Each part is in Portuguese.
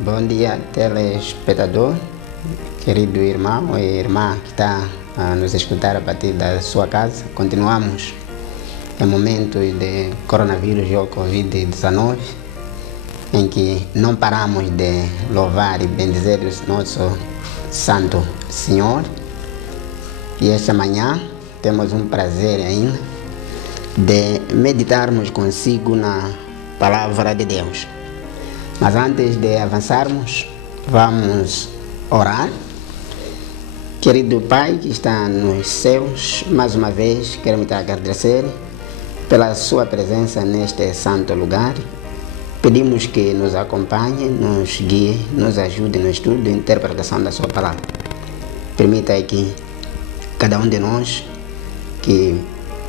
Bom dia, telespectador, querido irmão e irmã que está a nos escutar a partir da sua casa. Continuamos em momentos de coronavírus ou Covid-19, em que não paramos de louvar e bendizer o nosso Santo Senhor. E esta manhã temos um prazer ainda de meditarmos consigo na Palavra de Deus. Mas antes de avançarmos, vamos orar. Querido Pai que está nos céus, mais uma vez queremos te agradecer pela sua presença neste santo lugar. Pedimos que nos acompanhe, nos guie, nos ajude no estudo e interpretação da sua palavra. Permita que cada um de nós que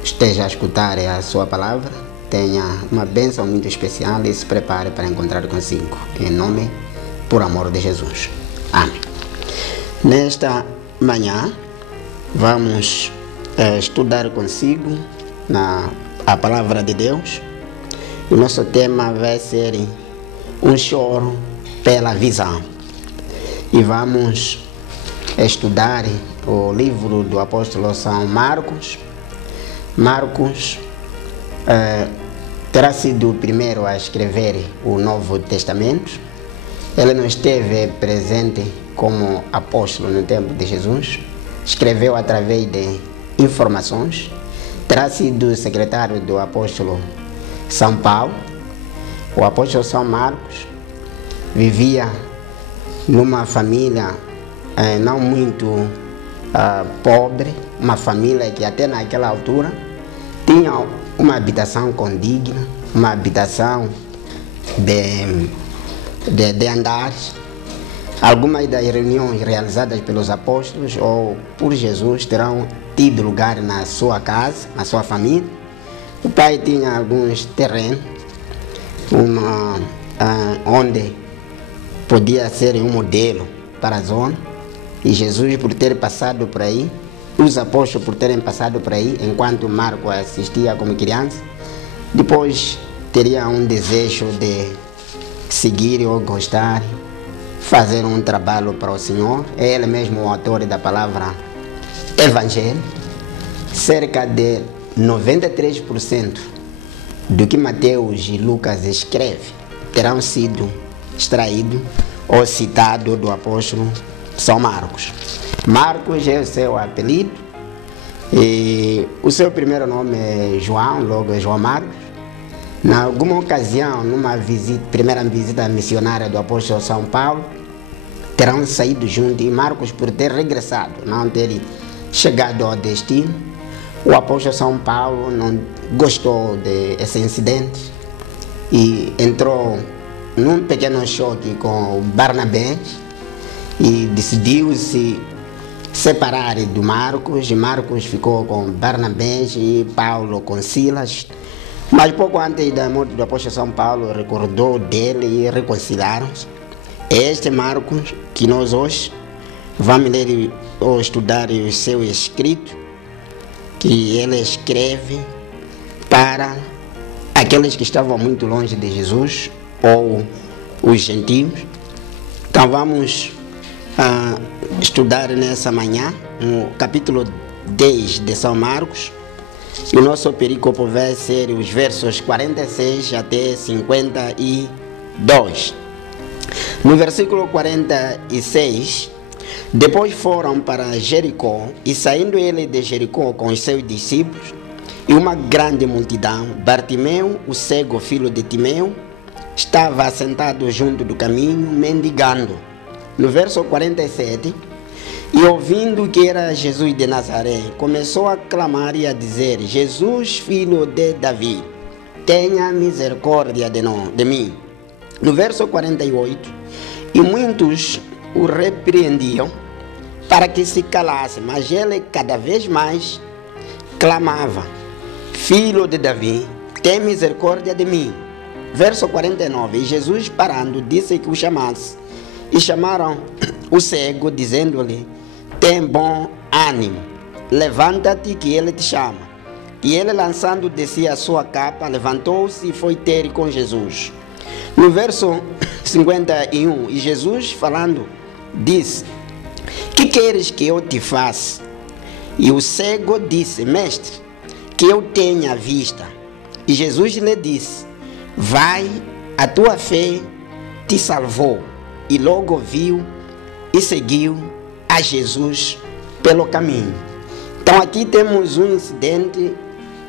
esteja a escutar a sua palavra tenha uma bênção muito especial e se prepare para encontrar consigo. Em nome, por amor de Jesus. Amém. Nesta manhã, vamos estudar consigo a palavra de Deus. O nosso tema vai ser um choro pela visão. E vamos estudar o livro do apóstolo São Marcos. Marcos terá sido o primeiro a escrever o Novo Testamento. Ele não esteve presente como apóstolo no tempo de Jesus. Escreveu através de informações. Terá sido secretário do apóstolo São Paulo. O apóstolo São Marcos vivia numa família não muito pobre, uma família que até naquela altura tinha uma habitação condigna, uma habitação de andares. Algumas das reuniões realizadas pelos apóstolos ou por Jesus terão tido lugar na sua casa, na sua família. O pai tinha alguns terrenos, onde podia ser um modelo para a zona. E Jesus, por ter passado por aí, os apóstolos por terem passado por aí, enquanto Marcos assistia como criança, depois teria um desejo de seguir ou gostar, fazer um trabalho para o Senhor. É ele mesmo o autor da palavra Evangelho. Cerca de 93% do que Mateus e Lucas escrevem terão sido extraídos ou citados do apóstolo São Marcos. Marcos é o seu apelido e o seu primeiro nome é João, logo é João Marcos. Na alguma ocasião, numa primeira visita missionária do apóstolo São Paulo, terão saído juntos e Marcos, por ter regressado, não ter chegado ao destino, o apóstolo São Paulo não gostou desse incidente e entrou num pequeno choque com Barnabé e decidiu se separar de Marcos, e Marcos ficou com Barnabé e Paulo com Silas. Mas pouco antes da morte do apóstolo São Paulo, recordou dele e reconciliaram-se. Este Marcos que nós hoje vamos ler ou estudar o seu escrito, que ele escreve para aqueles que estavam muito longe de Jesus ou os gentios. Então vamos estudar nessa manhã no capítulo 10 de São Marcos. E o nosso perícope vai ser os versos 46 até 52. No versículo 46, depois foram para Jericó, e saindo ele de Jericó com os seus discípulos, e uma grande multidão. Bartimeu, o cego filho de Timeu, estava assentado junto do caminho, mendigando. No verso 47, e ouvindo que era Jesus de Nazaré, começou a clamar e a dizer: Jesus, filho de Davi, tenha misericórdia de mim. No verso 48, e muitos o repreendiam para que se calasse, mas ele cada vez mais clamava: Filho de Davi, tem misericórdia de mim. Verso 49, e Jesus parando, disse que o chamasse, e chamaram o cego, dizendo-lhe: tem bom ânimo, levanta-te que ele te chama. E ele, lançando de si a sua capa, levantou-se e foi ter com Jesus. No verso 51, e Jesus falando, disse: que queres que eu te faça? E o cego disse: mestre, que eu tenha vista. E Jesus lhe disse: vai, a tua fé te salvou. E logo viu e seguiu a Jesus pelo caminho. Então aqui temos um incidente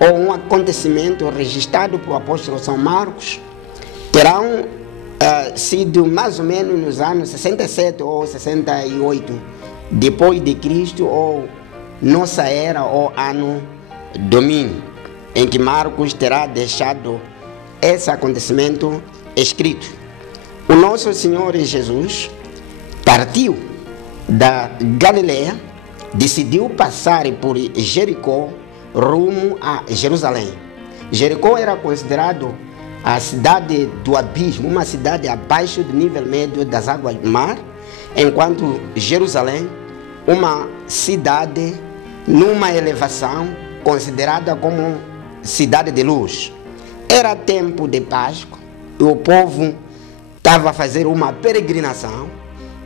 ou um acontecimento registrado pelo apóstolo São Marcos. Terão sido mais ou menos nos anos 67 ou 68 depois de Cristo, ou nossa era ou ano domínio, em que Marcos terá deixado esse acontecimento escrito. O nosso Senhor Jesus partiu da Galileia, decidiu passar por Jericó rumo a Jerusalém. Jericó era considerado a cidade do abismo, uma cidade abaixo do nível médio das águas do mar, enquanto Jerusalém, uma cidade numa elevação considerada como cidade de luz. Era tempo de Páscoa e o povo estava a fazer uma peregrinação,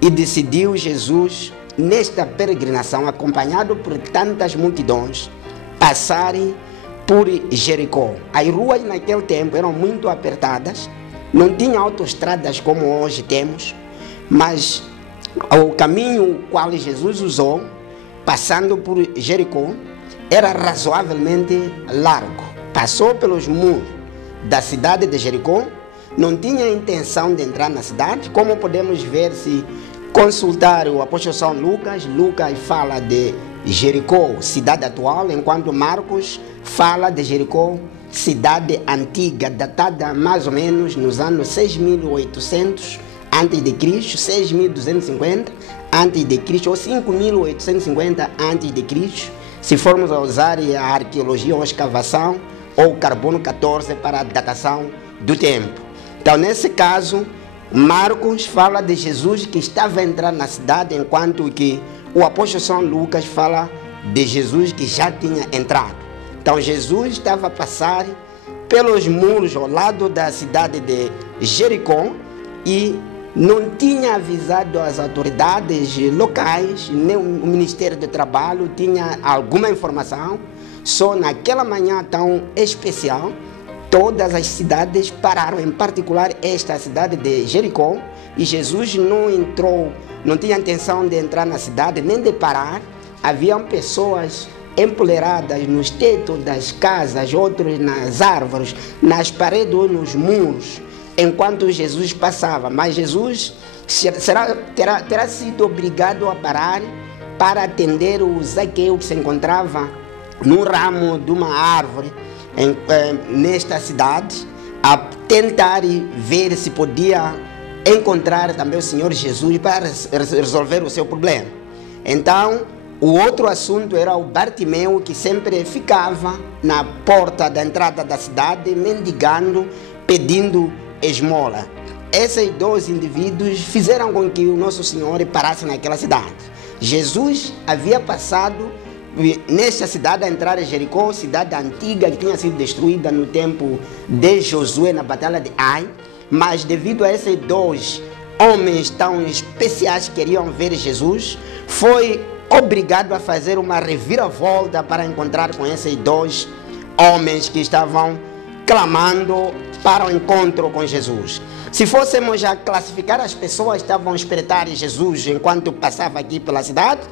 e decidiu Jesus, nesta peregrinação, acompanhado por tantas multidões, passarem por Jericó. As ruas naquele tempo eram muito apertadas, não tinha autoestradas como hoje temos, mas o caminho qual Jesus usou, passando por Jericó, era razoavelmente largo. Passou pelos muros da cidade de Jericó, não tinha intenção de entrar na cidade, como podemos ver se consultar o apóstolo São Lucas. Lucas fala de Jericó, cidade atual, enquanto Marcos fala de Jericó, cidade antiga, datada mais ou menos nos anos 6.800 a.C., 6.250 a.C. ou 5.850 a.C., se formos a usar a arqueologia ou a escavação ou carbono 14 para a datação do tempo. Então, nesse caso, Marcos fala de Jesus que estava a entrar na cidade, enquanto que o apóstolo São Lucas fala de Jesus que já tinha entrado. Então, Jesus estava a passar pelos muros ao lado da cidade de Jericó e não tinha avisado as autoridades locais, nem o Ministério do Trabalho tinha alguma informação. Só naquela manhã tão especial, todas as cidades pararam, em particular esta cidade de Jericó, e Jesus não entrou, não tinha intenção de entrar na cidade, nem de parar. Haviam pessoas empoleiradas nos tetos das casas, outros nas árvores, nas paredes ou nos muros, enquanto Jesus passava. Mas Jesus terá sido obrigado a parar para atender o Zaqueu, que se encontrava no ramo de uma árvore nesta cidade, a tentar ver se podia encontrar também o Senhor Jesus para resolver o seu problema. Então, o outro assunto era o Bartimeu, que sempre ficava na porta da entrada da cidade, mendigando, pedindo esmola. Esses dois indivíduos fizeram com que o nosso Senhor parasse naquela cidade. Jesus havia passado nesta cidade a entrar em Jericó, cidade antiga que tinha sido destruída no tempo de Josué na batalha de Ai, mas devido a esses dois homens tão especiais que queriam ver Jesus, foi obrigado a fazer uma reviravolta para encontrar com esses dois homens que estavam clamando para o encontro com Jesus. Se fôssemos já classificar as pessoas que estavam a espreitar Jesus enquanto passava aqui pela cidade,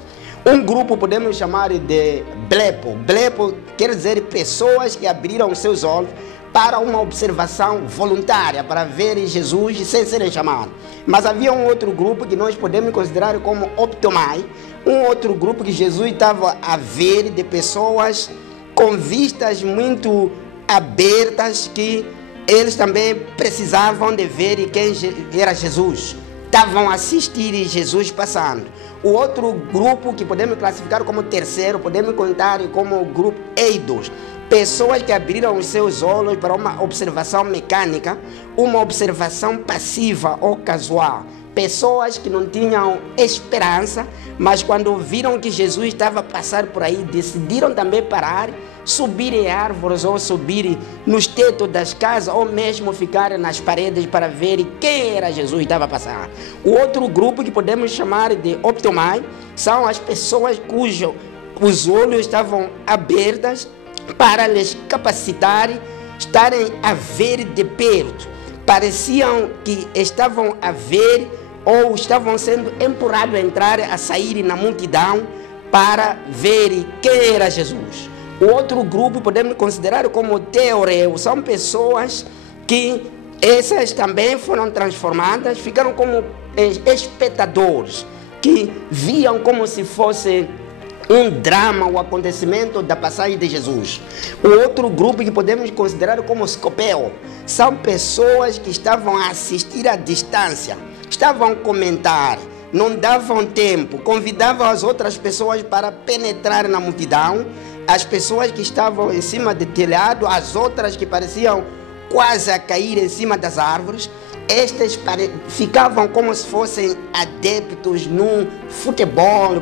Um grupo podemos chamar de blepo. Blepo quer dizer pessoas que abriram seus olhos para uma observação voluntária, para ver Jesus sem serem chamados. Mas havia um outro grupo que nós podemos considerar como optomai, um outro grupo que Jesus estava a ver, de pessoas com vistas muito abertas, que eles também precisavam de ver quem era Jesus. Estavam a assistir Jesus passando. O outro grupo que podemos classificar como terceiro, podemos contar como o grupo eidos. Pessoas que abriram os seus olhos para uma observação mecânica, uma observação passiva ou casual. Pessoas que não tinham esperança, mas quando viram que Jesus estava a passar por aí, decidiram também parar, subir em árvores ou subir nos tetos das casas ou mesmo ficar nas paredes para ver quem era Jesus que estava a passar. O outro grupo que podemos chamar de optomai são as pessoas cujos os olhos estavam abertos para lhes capacitar, estarem a ver de perto. Pareciam que estavam a ver ou estavam sendo empurrados a entrar, a sair na multidão para ver quem era Jesus. O outro grupo podemos considerar como teoreu, são pessoas que essas também foram transformadas, ficaram como espectadores, que viam como se fosse um drama, o acontecimento da passagem de Jesus. O outro grupo que podemos considerar como scopeu, são pessoas que estavam a assistir à distância, estavam a comentar, não davam tempo, convidavam as outras pessoas para penetrar na multidão, as pessoas que estavam em cima do telhado, as outras que pareciam quase a cair em cima das árvores. Estas ficavam como se fossem adeptos num futebol,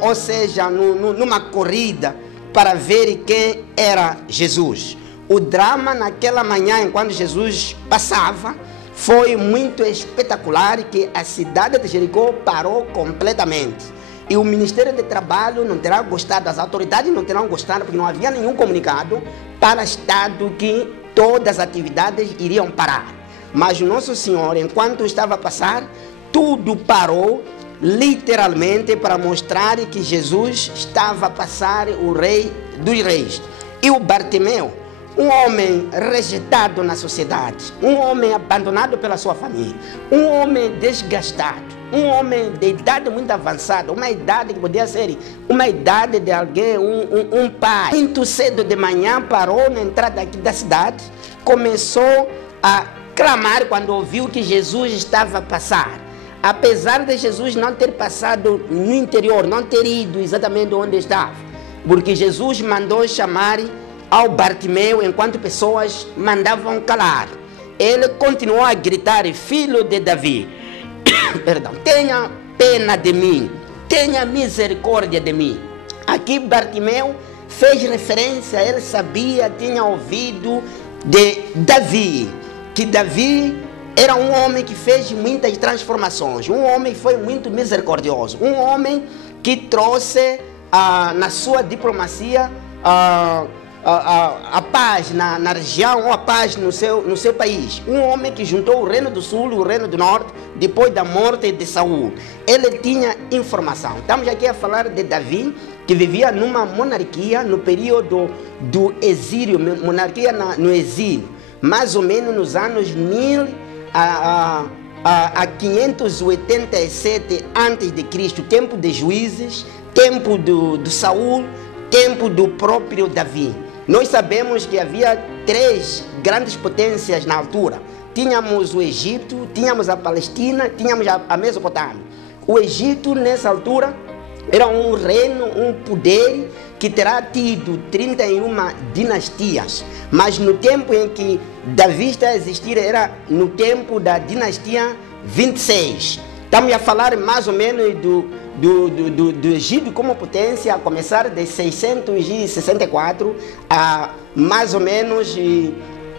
ou seja, numa corrida, para ver quem era Jesus. O drama naquela manhã, enquanto Jesus passava, foi muito espetacular, que a cidade de Jericó parou completamente. E o Ministério de Trabalho não terá gostado, as autoridades não terão gostado, porque não havia nenhum comunicado para o Estado que todas as atividades iriam parar. Mas Nosso Senhor, enquanto estava a passar, tudo parou, literalmente, para mostrar que Jesus estava a passar, o Rei dos Reis. E o Bartimeu, um homem rejeitado na sociedade, um homem abandonado pela sua família, um homem desgastado, um homem de idade muito avançada, uma idade que podia ser uma idade de alguém, um pai. Muito cedo de manhã parou na entrada aqui da cidade, começou a clamar quando ouviu que Jesus estava a passar. Apesar de Jesus não ter passado no interior, não ter ido exatamente onde estava, porque Jesus mandou chamar ao Bartimeu enquanto pessoas mandavam calar. Ele continuou a gritar: filho de Davi, perdão, tenha pena de mim, tenha misericórdia de mim. Aqui Bartimeu fez referência, ele sabia, tinha ouvido de Davi, que Davi era um homem que fez muitas transformações, um homem que foi muito misericordioso, um homem que trouxe na sua diplomacia a paz na região, ou a paz no seu país. Um homem que juntou o reino do sul e o reino do norte depois da morte de Saul. Ele tinha informação. Estamos aqui a falar de Davi, que vivia numa monarquia no período do exílio, monarquia no exílio, mais ou menos nos anos 587 a.C., tempo de Juízes, tempo do Saul, tempo do próprio Davi. Nós sabemos que havia 3 grandes potências na altura. Tínhamos o Egito, tínhamos a Palestina, tínhamos a Mesopotâmia. O Egito, nessa altura, era um reino, um poder que terá tido 31 dinastias. Mas no tempo em que Davi está a existir, era no tempo da dinastia 26. Estamos a falar mais ou menos do Egito como potência, a começar de 664 a mais ou menos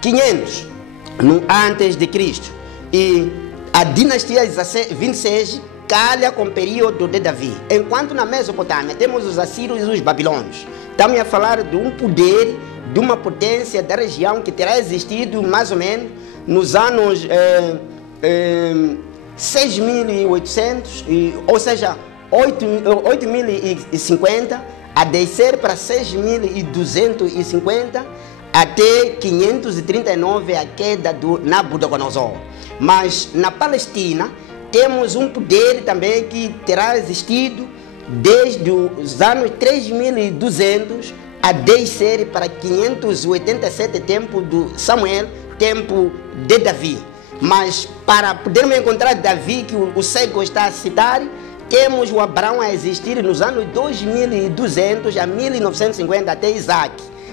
500 antes de Cristo. E a dinastia 26 calha com o período de Davi. Enquanto na Mesopotâmia temos os assírios e os babilônios. Estamos a falar de um poder, de uma potência da região que terá existido mais ou menos nos anos 6.800, ou seja, 8.050 a descer para 6.250 até 539 a queda do Nabucodonosor. Mas na Palestina temos um poder também que terá existido desde os anos 3.200 a descer para 587 tempo do Samuel, tempo de Davi. Mas para podermos encontrar Davi, que o cego está a citar, temos o Abraão a existir nos anos 2.200 a 1950 até Isaac.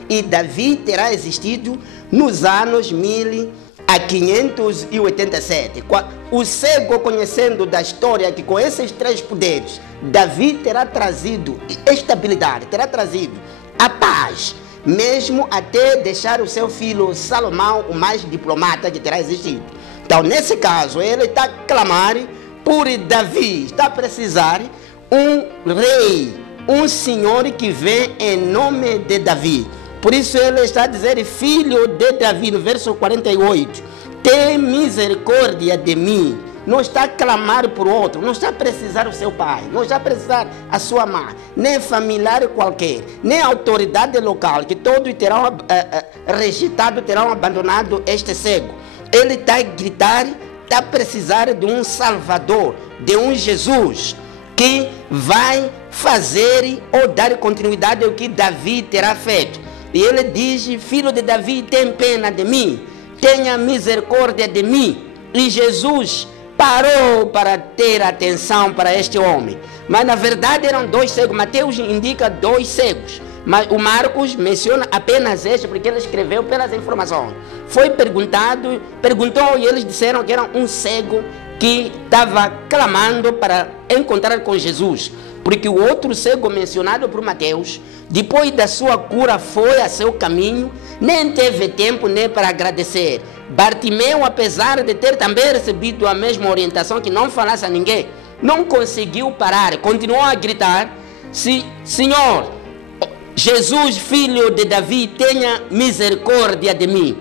E Davi terá existido nos anos 1000 a 587. O cego, conhecendo da história que com esses três poderes, Davi terá trazido estabilidade, terá trazido a paz, mesmo até deixar o seu filho Salomão o mais diplomata que terá existido. Então, nesse caso, ele está a clamar por Davi, está a precisar um rei, um senhor que vem em nome de Davi. Por isso ele está a dizer, filho de Davi, no verso 48, tem misericórdia de mim. Não está a clamar por outro, não está a precisar do seu pai, não está a precisar a sua mãe, nem familiar qualquer, nem autoridade local, que todos terão rejeitado, terão abandonado este cego. Ele está a gritar, está a precisar de um Salvador, de um Jesus, que vai fazer ou dar continuidade ao que Davi terá feito. E ele diz, filho de Davi, tem pena de mim, tenha misericórdia de mim. E Jesus parou para ter atenção para este homem. Mas na verdade eram dois cegos. Mateus indica dois cegos, mas o Marcos menciona apenas este, porque ele escreveu pelas informações. Foi perguntou e eles disseram que era um cego que estava clamando para encontrar com Jesus. Porque o outro cego mencionado por Mateus, depois da sua cura, foi a seu caminho, nem teve tempo nem para agradecer. Bartimeu, apesar de ter também recebido a mesma orientação, que não falasse a ninguém, não conseguiu parar, continuou a gritar, Senhor, Jesus, filho de Davi, tenha misericórdia de mim.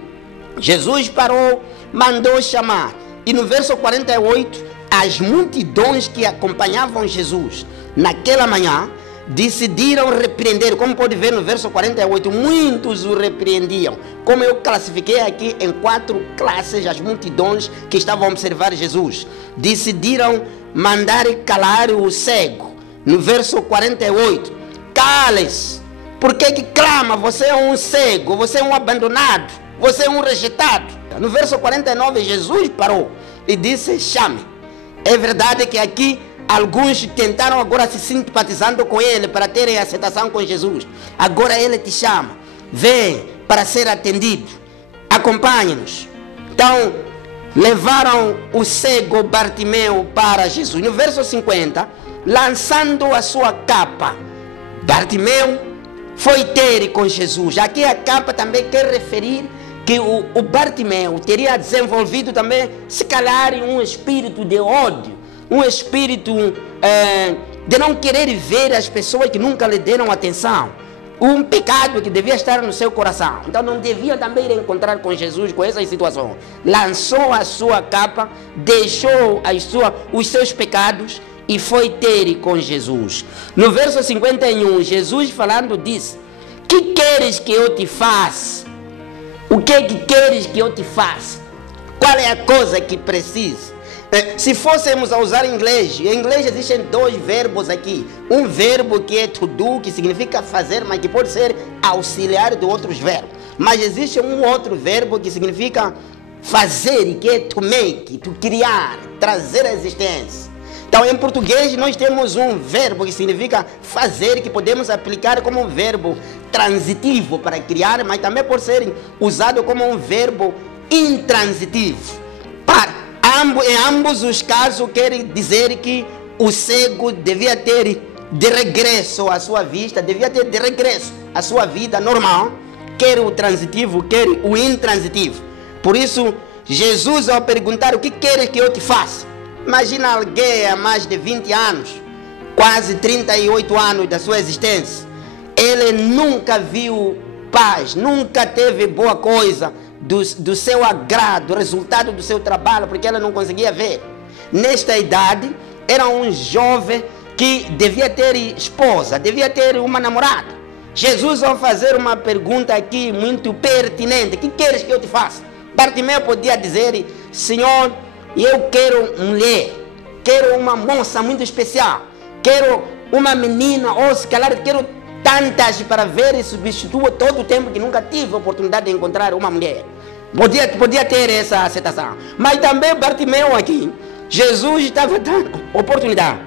Jesus parou, mandou chamar. E no verso 48, as multidões que acompanhavam Jesus naquela manhã decidiram repreender, como pode ver no verso 48, muitos o repreendiam. Como eu classifiquei aqui em 4 classes as multidões que estavam a observar Jesus. Decidiram mandar calar o cego. No verso 48, cale-se, por que clama? Você é um cego, você é um abandonado, você é um rejeitado. No verso 49, Jesus parou e disse, chame. É verdade que aqui alguns tentaram agora se simpatizando com ele para terem aceitação com Jesus. Agora ele te chama, vem para ser atendido, acompanhe-nos. Então levaram o cego Bartimeu para Jesus. No verso 50, lançando a sua capa, Bartimeu foi ter com Jesus. Aqui a capa também quer referir que o Bartimeu teria desenvolvido também, se calhar, um espírito de ódio, um espírito de não querer ver as pessoas que nunca lhe deram atenção, um pecado que devia estar no seu coração. Então não devia também encontrar com Jesus com essa situação. Lançou a sua capa, deixou os seus pecados e foi ter com Jesus. No verso 51, Jesus falando disse, que queres que eu te faça? O que queres que eu te faça? Qual é a coisa que precisa? Se fôssemos a usar inglês, em inglês existem 2 verbos aqui. Um verbo que é to do, que significa fazer, mas que pode ser auxiliar de outros verbos. Mas existe um outro verbo que significa fazer, que é to make, to criar, trazer a existência. Então, em português, nós temos um verbo que significa fazer, que podemos aplicar como um verbo transitivo para criar, mas também pode ser usado como um verbo intransitivo. Em ambos os casos, quer dizer que o cego devia ter de regresso à sua vista, devia ter de regresso à sua vida normal, quer o transitivo, quer o intransitivo. Por isso, Jesus, ao perguntar o que queres que eu te faça, imagina alguém há mais de 20 anos, quase 38 anos da sua existência, ele nunca viu paz, nunca teve boa coisa do seu agrado, resultado do seu trabalho, porque ela não conseguia ver. Nesta idade, era um jovem que devia ter esposa, devia ter uma namorada. Jesus vai fazer uma pergunta aqui muito pertinente: o que queres que eu te faça? Bartimeu podia dizer: Senhor, eu quero mulher, quero uma moça muito especial, quero uma menina, ou se calhar quero tantas para ver e substituo todo o tempo que nunca tive a oportunidade de encontrar uma mulher. Podia ter essa aceitação. Mas também Bartimeu aqui, Jesus estava dando oportunidade.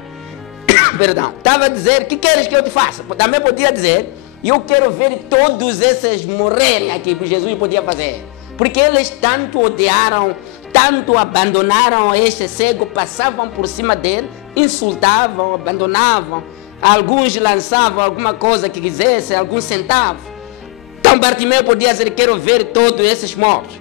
Perdão, estava a dizer: o que queres que eu te faça? Também podia dizer: eu quero ver todos esses morrerem aqui, que Jesus podia fazer. Porque eles tanto odiaram, tanto abandonaram este cego, passavam por cima dele, insultavam, abandonavam, alguns lançavam alguma coisa que quisessem, alguns centavos. Então Bartimeu podia dizer: quero ver todos esses mortos.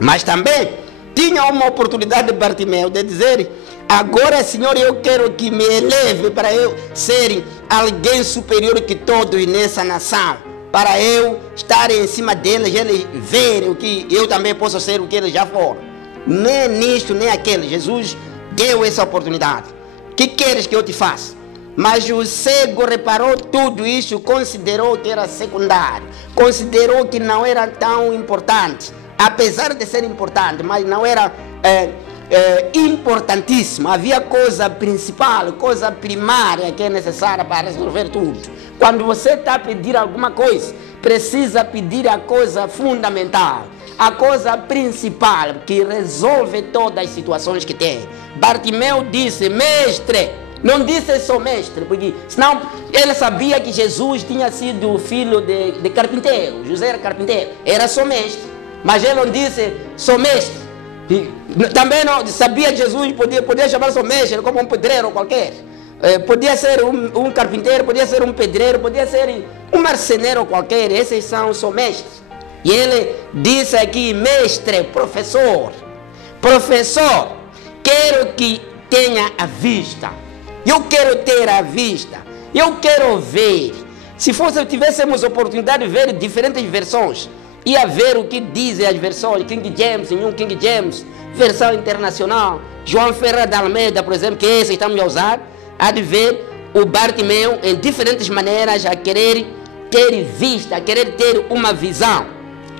Mas também tinha uma oportunidade de Bartimeu de dizer: agora, Senhor, eu quero que me eleve para eu ser alguém superior que todos nessa nação, para eu estar em cima deles, eles verem o que eu também posso ser, o que eles já foram. Nem nisto, nem aquele. Jesus deu essa oportunidade. O que queres que eu te faça? Mas o cego reparou tudo isso, considerou que era secundário, considerou que não era tão importante, apesar de ser importante, mas não era importantíssimo. Havia coisa principal, coisa primária que é necessária para resolver tudo. Quando você está a pedir alguma coisa, precisa pedir a coisa fundamental, a coisa principal que resolve todas as situações que tem. Bartimeu disse: mestre. Não disse só mestre, porque senão ele sabia que Jesus tinha sido filho de carpinteiro. José era carpinteiro, era só mestre. Mas ele não disse só mestre. Também não sabia que Jesus podia chamar só mestre, como um pedreiro qualquer. Podia ser um carpinteiro, podia ser um pedreiro, podia ser um marceneiro qualquer. Esses são só mestres. E ele disse aqui: mestre, professor, quero que tenha a vista. Eu quero ter a vista. Eu quero ver. Se tivéssemos oportunidade de ver diferentes versões, ia ver o que dizem as versões. King James, New King James, versão internacional. João Ferreira de Almeida, por exemplo, que esse estamos a usar, há de ver o Bartimeu em diferentes maneiras a querer ter vista, a querer ter uma visão.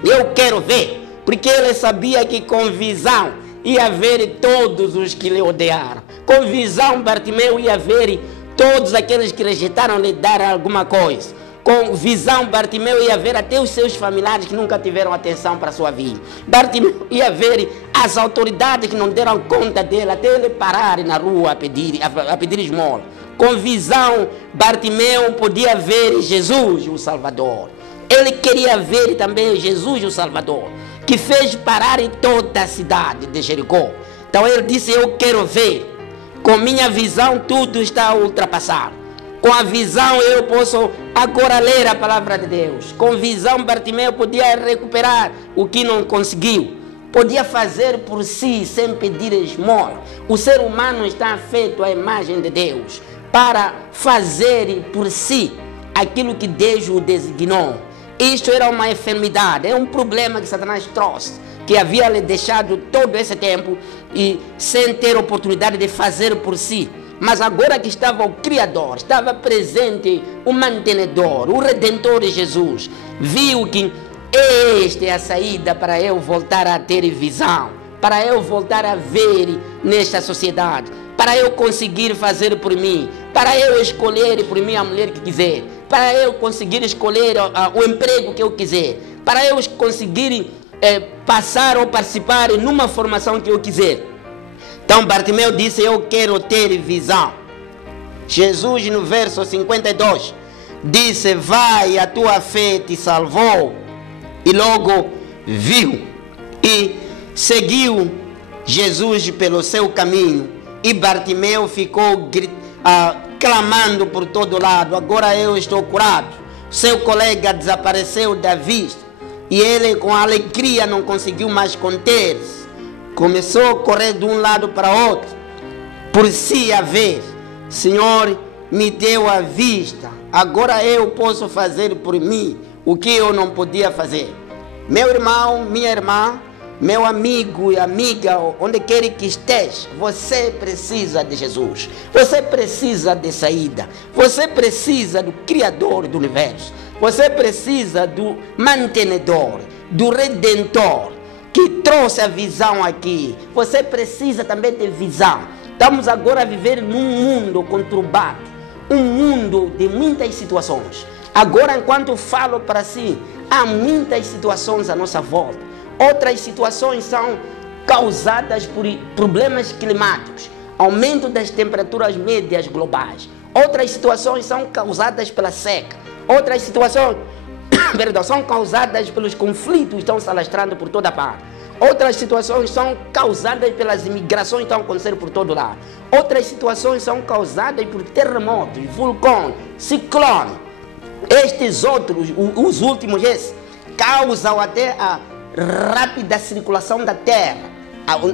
Eu quero ver, porque ele sabia que com visão ia ver todos os que lhe odiaram. Com visão, Bartimeu ia ver todos aqueles que rejeitaram lhe dar alguma coisa. Com visão, Bartimeu ia ver até os seus familiares que nunca tiveram atenção para a sua vida. Bartimeu ia ver as autoridades que não deram conta dele, até ele parar na rua a pedir esmola. Com visão, Bartimeu podia ver Jesus, o Salvador. Ele queria ver também Jesus, o Salvador, que fez parar em toda a cidade de Jericó. Então ele disse: eu quero ver. Com minha visão tudo está ultrapassado. Com a visão eu posso agora ler a palavra de Deus. Com visão Bartimeu podia recuperar o que não conseguiu. Podia fazer por si sem pedir esmola. O ser humano está feito à imagem de Deus para fazer por si aquilo que Deus o designou. Isto era uma enfermidade, é um problema que Satanás trouxe, que havia lhe deixado todo esse tempo e sem ter oportunidade de fazer por si. Mas agora que estava o Criador, estava presente o mantenedor, o Redentor de Jesus, viu que esta é a saída para eu voltar a ter visão, para eu voltar a ver nesta sociedade, para eu conseguir fazer por mim, para eu escolher por mim a mulher que quiser, para eu conseguir escolher o emprego que eu quiser, para eu conseguir passar ou participar numa formação que eu quiser. Então Bartimeu disse: eu quero ter visão. Jesus no verso 52 disse: vai, a tua fé te salvou. E logo viu e seguiu Jesus pelo seu caminho. E Bartimeu ficou clamando por todo lado: agora eu estou curado. Seu colega desapareceu da vista e ele, com alegria, não conseguiu mais conter-se. Começou a correr de um lado para outro, por si a ver. Senhor, me deu a vista, agora eu posso fazer por mim o que eu não podia fazer. Meu irmão, minha irmã, meu amigo e amiga, onde quer que esteja, você precisa de Jesus. Você precisa de saída. Você precisa do Criador do universo. Você precisa do mantenedor, do Redentor, que trouxe a visão aqui. Você precisa também de visão. Estamos agora a viver num mundo conturbado, um mundo de muitas situações. Agora, enquanto falo para si, há muitas situações à nossa volta. Outras situações são causadas por problemas climáticos, aumento das temperaturas médias globais. Outras situações são causadas pela seca. Outras situações são causadas pelos conflitos que estão se alastrando por toda parte. Outras situações são causadas pelas imigrações que estão acontecendo por todo lado. Outras situações são causadas por terremotos, vulcões, ciclones. Estes outros, os últimos, esses, causam até a rápida circulação da Terra.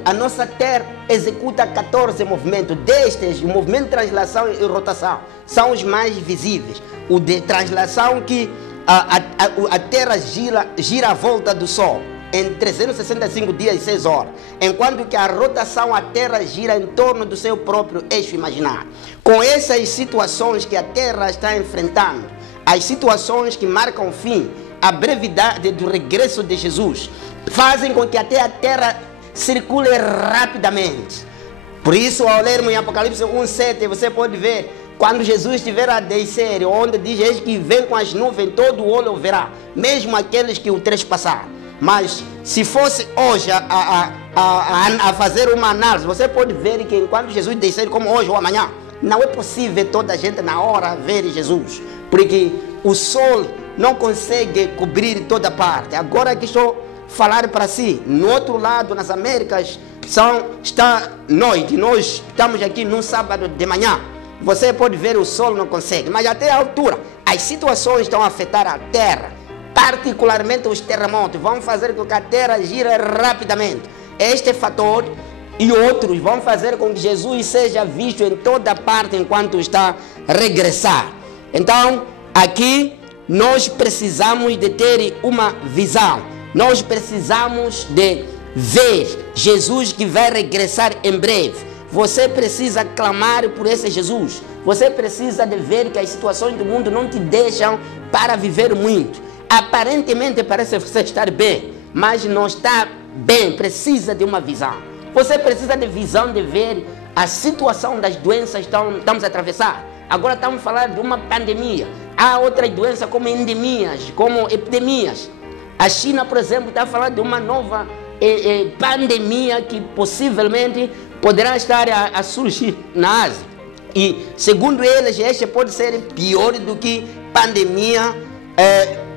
A nossa Terra executa 14 movimentos. Destes, o movimento de translação e rotação são os mais visíveis. O de translação que a Terra gira à volta do Sol em 365 dias e 6 horas, enquanto que a rotação, a Terra gira em torno do seu próprio eixo imaginário. Com essas situações que a Terra está enfrentando, as situações que marcam o fim, a brevidade do regresso de Jesus, fazem com que até a Terra circule rapidamente. Por isso, ao lermos em Apocalipse 1:7, você pode ver, quando Jesus estiver a descer, onde diz eis que vem com as nuvens, todo o olho o verá, mesmo aqueles que o trespassaram. Mas se fosse hoje a fazer uma análise, você pode ver que enquanto Jesus descer, como hoje ou amanhã, não é possível toda a gente na hora ver Jesus, porque o sol não consegue cobrir toda parte. Agora que estou a falar para si, no outro lado, nas Américas, está noite, nós estamos aqui num sábado de manhã. Você pode ver o sol, não consegue, mas até a altura, as situações estão a afetar a Terra. Particularmente os terremotos vão fazer com que a Terra gire rapidamente. Este fator e outros vão fazer com que Jesus seja visto em toda parte enquanto está a regressar. Então, aqui nós precisamos de ter uma visão. Nós precisamos de ver Jesus que vai regressar em breve. Você precisa clamar por esse Jesus. Você precisa de ver que as situações do mundo não te deixam para viver muito. Aparentemente parece você estar bem, mas não está bem, precisa de uma visão. Você precisa de visão de ver a situação das doenças que estamos a atravessar. Agora estamos a falar de uma pandemia. Há outras doenças como endemias, como epidemias. A China, por exemplo, está a falar de uma nova pandemia que possivelmente poderá estar a surgir na Ásia. E, segundo eles, este pode ser pior do que pandemia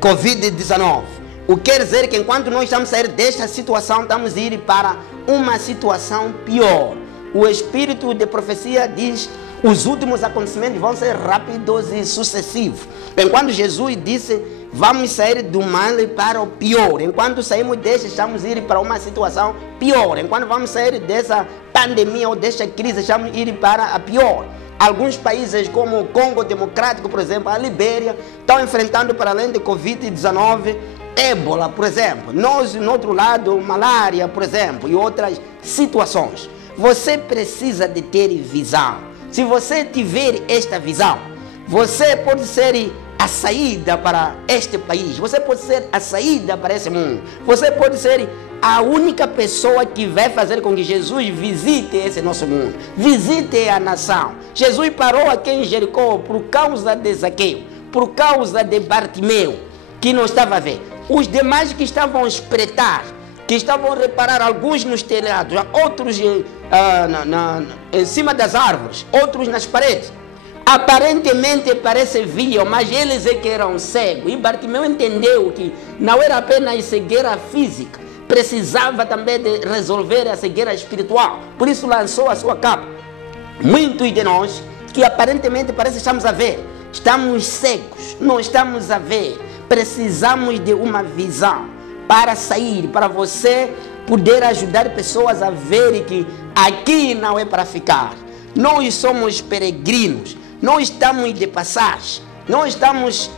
Covid-19. O que quer dizer que enquanto nós estamos a sair desta situação, estamos a ir para uma situação pior. O espírito de profecia diz que os últimos acontecimentos vão ser rápidos e sucessivos. Enquanto Jesus disse, vamos sair do mal para o pior. Enquanto saímos desta, estamos a ir para uma situação pior. Enquanto vamos sair dessa pandemia ou desta crise, estamos a ir para a pior. Alguns países como o Congo Democrático, por exemplo, a Libéria, estão enfrentando, para além de Covid-19, ébola, por exemplo. Nós, no outro lado, malária, por exemplo, e outras situações. Você precisa de ter visão. Se você tiver esta visão, você pode ser a saída para este país. Você pode ser a saída para esse mundo. Você pode ser a única pessoa que vai fazer com que Jesus visite esse nosso mundo, visite a nação. Jesus parou aqui em Jericó por causa de Zaqueu, por causa de Bartimeu, que não estava a ver. Os demais que estavam a espreitar, que estavam a reparar, alguns nos telhados, outros em cima das árvores, outros nas paredes. Aparentemente parece viam, mas eles é que eram cegos. E Bartimeu entendeu que não era apenas cegueira física, precisava também de resolver a cegueira espiritual. Por isso lançou a sua capa. Muitos de nós, que aparentemente parece que estamos a ver, estamos cegos, não estamos a ver. Precisamos de uma visão para sair, para você poder ajudar pessoas a verem que aqui não é para ficar. Nós somos peregrinos, não estamos de passagem, não estamos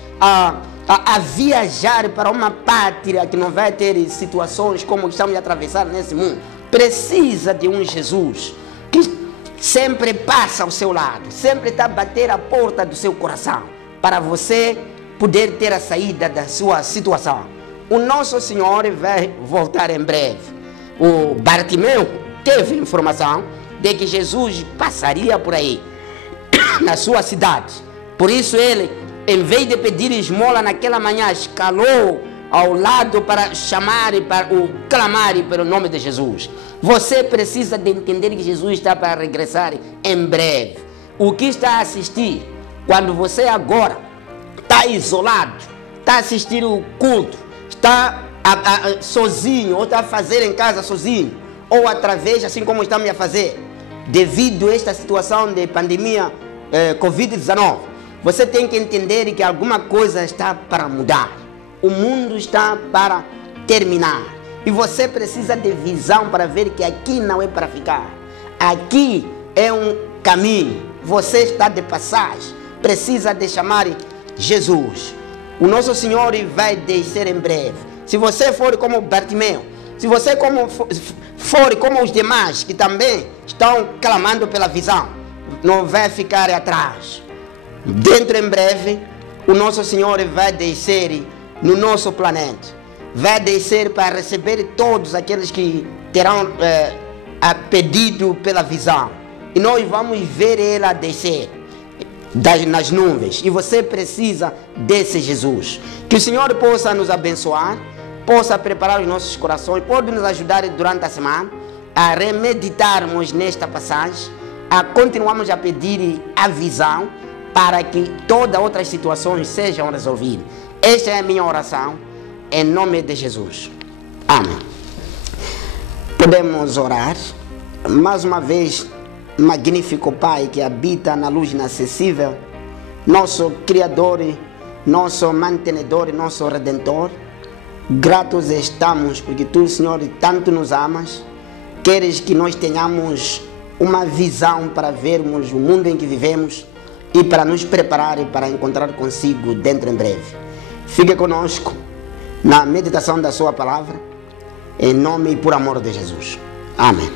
a viajar para uma pátria que não vai ter situações como estamos a atravessar nesse mundo, precisa de um Jesus que sempre passa ao seu lado, sempre está a bater a porta do seu coração, para você poder ter a saída da sua situação. O nosso Senhor vai voltar em breve. O Bartimeu teve informação de que Jesus passaria por aí, na sua cidade. Por isso ele, em vez de pedir esmola naquela manhã, escalou ao lado para chamar e para clamar pelo nome de Jesus. Você precisa de entender que Jesus está para regressar em breve. O que está a assistir, quando você agora está isolado, está a assistir o culto, está sozinho, ou está a fazer em casa sozinho, ou através, assim como estamos a fazer, devido a esta situação de pandemia Covid-19, você tem que entender que alguma coisa está para mudar. O mundo está para terminar. E você precisa de visão para ver que aqui não é para ficar. Aqui é um caminho. Você está de passagem. Precisa de chamar Jesus. O nosso Senhor vai descer em breve. Se você for como Bartimeu, se você for como os demais que também estão clamando pela visão, não vai ficar atrás. Dentro em breve, o nosso Senhor vai descer no nosso planeta. Vai descer para receber todos aqueles que terão pedido pela visão. E nós vamos ver ela descer nas nuvens. E você precisa desse Jesus. Que o Senhor possa nos abençoar, possa preparar os nossos corações, pode nos ajudar durante a semana a remeditarmos nesta passagem, a continuarmos a pedir a visão para que todas outras situações sejam resolvidas. Esta é a minha oração, em nome de Jesus. Amém. Podemos orar. Mais uma vez, magnífico Pai que habita na luz inacessível, nosso Criador, nosso mantenedor, nosso Redentor, gratos estamos porque Tu, Senhor, tanto nos amas, queres que nós tenhamos uma visão para vermos o mundo em que vivemos e para nos preparar para encontrar consigo dentro em breve. Fique conosco na meditação da Sua palavra, em nome e por amor de Jesus. Amém.